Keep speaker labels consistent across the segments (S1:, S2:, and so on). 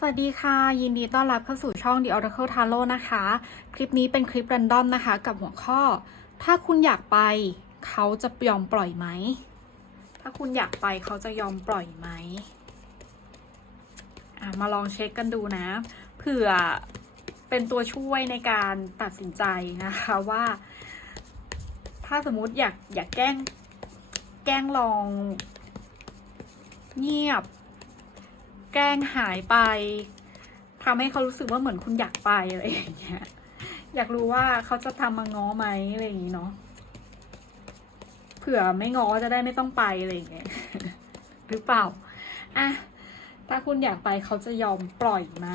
S1: สวัสดีค่ะ ยินดีต้อนรับเข้าสู่ช่อง The Oracle Tarot นะคะ คลิปนี้เป็นคลิป r รนดอมนะคะ กับหัวข้อ ถ้าคุณอยากไป เขาจะยอมปล่อยไหม ถ้าคุณอยากไปเขาจะยอมปล่อยไหมมาลองเช็คกันดูนะ เผื่อเป็นตัวช่วยในการตัดสินใจนะคะว่า ถ้าสมมติอยากอยากแกล้งแกล้งลอง เงียบ แกล้งหายไปทำให้เขารู้สึกว่าเหมือนคุณอยากไปอะไรอย่างเงี้ย อยากรู้ว่าเขาจะทำมาง้อไหมอะไรอย่างงี้เนาะ เผื่อไม่ง้อจะได้ไม่ต้องไปอะไรอย่างเงี้ย หรือเปล่า อะ ถ้าคุณอยากไปเขาจะยอมปล่อยไหม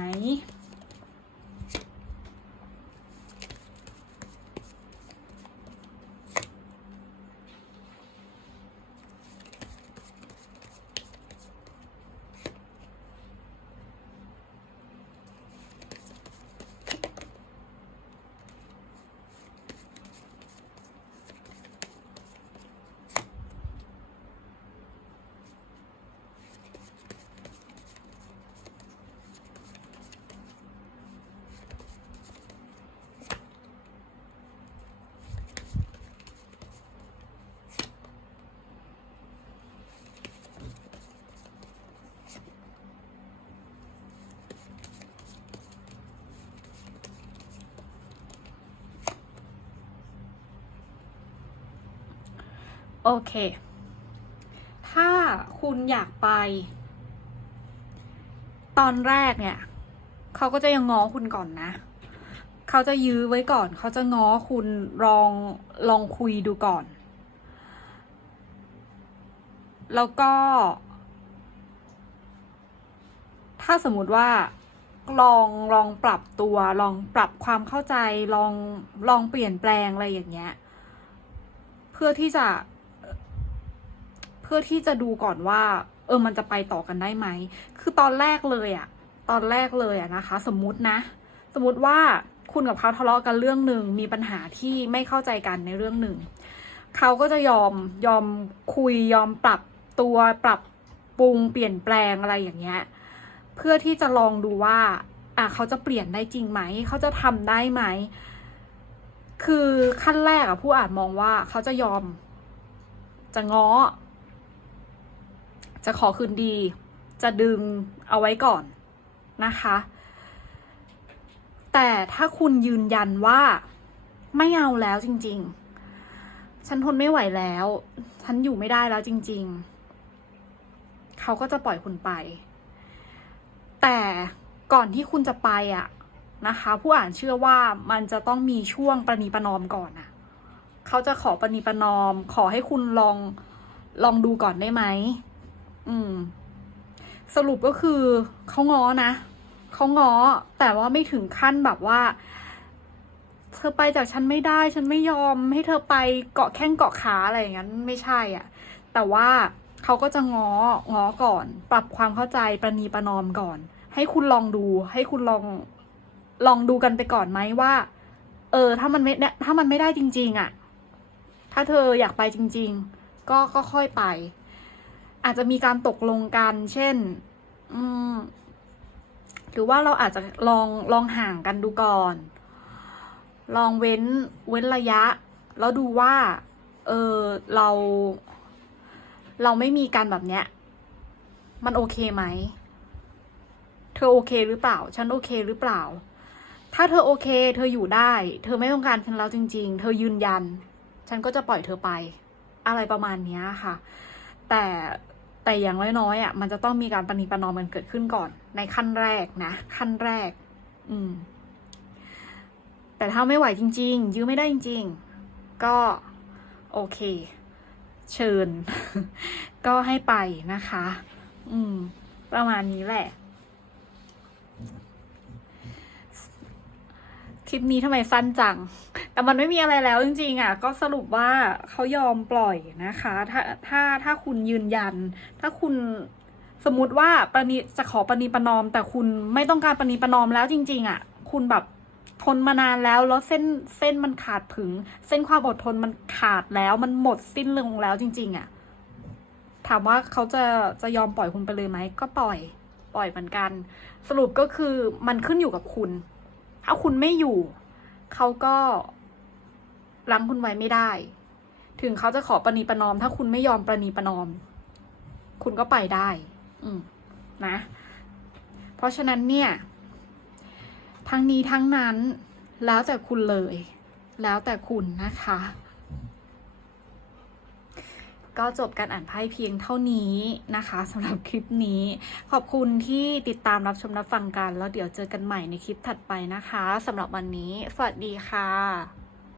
S1: โอเค ถ้าคุณอยากไป ตอนแรกเนี่ย เขาก็จะยังง้อคุณก่อนนะ เขาจะยื้อไว้ก่อน เขาจะง้อคุณลองลองคุยดูก่อน แล้วก็ ถ้าสมมติว่าลองลองปรับตัว ลองปรับความเข้าใจ ลองลองเปลี่ยนแปลงอะไรอย่างเงี้ย เพื่อที่จะ พื่อที่จะดูก่อนว่า เออมันจะไปต่อกันได้ไหม คือตอนแรกเลยอะตอนแรกเลยอะนะคะ สมมุตินะ สมมติว่าคุณกับเขาทะเลาะกันเรื่องหนึ่งมีปัญหาที่ไม่เข้าใจกันในเรื่องหนึ่งเขาก็จะยอมยอมคุยยอมปรับตัวปรับปรุงเปลี่ยนแปลงอะไรอย่างเงี้ยเพื่อที่จะลองดูว่าอะเขาจะเปลี่ยนได้จริงไหม เขาจะทำได้ไหม คือขั้นแรกอะผู้อ่านมองว่าเขาจะยอม จะง้อ จะขอคืนดี จะดึงเอาไว้ก่อนนะคะ แต่ถ้าคุณยืนยันว่าไม่เอาแล้วจริง ๆ ฉันทนไม่ไหวแล้ว ฉันอยู่ไม่ได้แล้วจริง ๆ เขาก็จะปล่อยคุณไป แต่ก่อนที่คุณจะไปอะนะคะ ผู้อ่านเชื่อว่ามันจะต้องมีช่วงประนีประนอมก่อนอะเขาจะขอประนีประนอม ขอให้คุณลองลองดูก่อนได้ไหม อืม สรุปก็คือเขาง้อนะเขาง้อ แต่ว่าไม่ถึงขั้นแบบว่า เธอไปจากฉันไม่ได้ ฉันไม่ยอมให้เธอไปเกาะแข้งเกาะขาอะไรอย่างนั้นไม่ใช่อะ แต่ว่าเขาก็จะง้อง้อก่อน ปรับความเข้าใจประนีประนอมก่อน ให้คุณลองดู ให้คุณลองลองดูกันไปก่อนไหมว่า เออ ถ้ามันไม่เนี่ยถ้ามันไม่ได้จริง ๆ อะ ถ้าเธออยากไปจริง ๆ ก็ก็ค่อยไป อาจจะมีการตกลงกัน เช่น อืม หรือว่าเราอาจจะลองลองห่างกันดูก่อน ลองเว้นเว้นระยะ แล้วดูว่า เออเรา เราไม่มีการแบบเนี้ย มันโอเคไหม เธอโอเคหรือเปล่า ฉันโอเคหรือเปล่า ถ้าเธอโอเค เธออยู่ได้ เธอไม่ต้องการฉันแล้วจริง ๆ เธอยืนยัน ฉันก็จะปล่อยเธอไป อะไรประมาณเนี้ยค่ะแต่ แต่อย่างน้อยๆอะมันจะต้องมีการประนีปนอมกันเกิดขึ้นก่อน ในขั้นแรกนะ ขั้นแรก อืม แต่ถ้าไม่ไหวจริง ๆ ยื้อไม่ได้จริง ๆ ก็โอเค เชิญ ก็ให้ไปนะคะ อืม ประมาณนี้แหละคลิปนี้ทำไมสั้นจัง แต่มันไม่มีอะไรแล้วจริงๆอะก็สรุปว่าเขายอมปล่อยนะคะ ถ้าถ้าถ้าคุณยืนยัน ถ้าคุณสมมติว่าประนีจะขอประนีประนอม แต่คุณไม่ต้องการประนีประนอมแล้วจริง ๆ อะ คุณแบบทนมานานแล้วแล้วเส้นเส้นมันขาดผึง เส้นความอดทนมันขาดแล้วมันหมดสิ้นลงแล้วจริง ๆ อะ ถามว่าเขาจะจะยอมปล่อยคุณไปเลยไหมก็ปล่อย ปล่อยเหมือนกัน สรุปก็คือมันขึ้นอยู่กับคุณ ถ้าคุณไม่อยู่ เขาก็ รั้งคุณไว้ไม่ได้ ถึงเขาจะขอประนีประนอม ถ้าคุณไม่ยอมประนีประนอม คุณก็ไปได้ อืมนะ เพราะฉะนั้นเนี่ย ทั้งนี้ทั้งนั้น แล้วแต่คุณเลย แล้วแต่คุณนะคะ ก็จบการอ่านไพ่เพียงเท่านี้นะคะสำหรับคลิปนี้ ขอบคุณที่ติดตามรับชมรับฟังกัน แล้วเดี๋ยวเจอกันใหม่ในคลิปถัดไปนะคะสำหรับวันนี้ สวัสดีค่ะ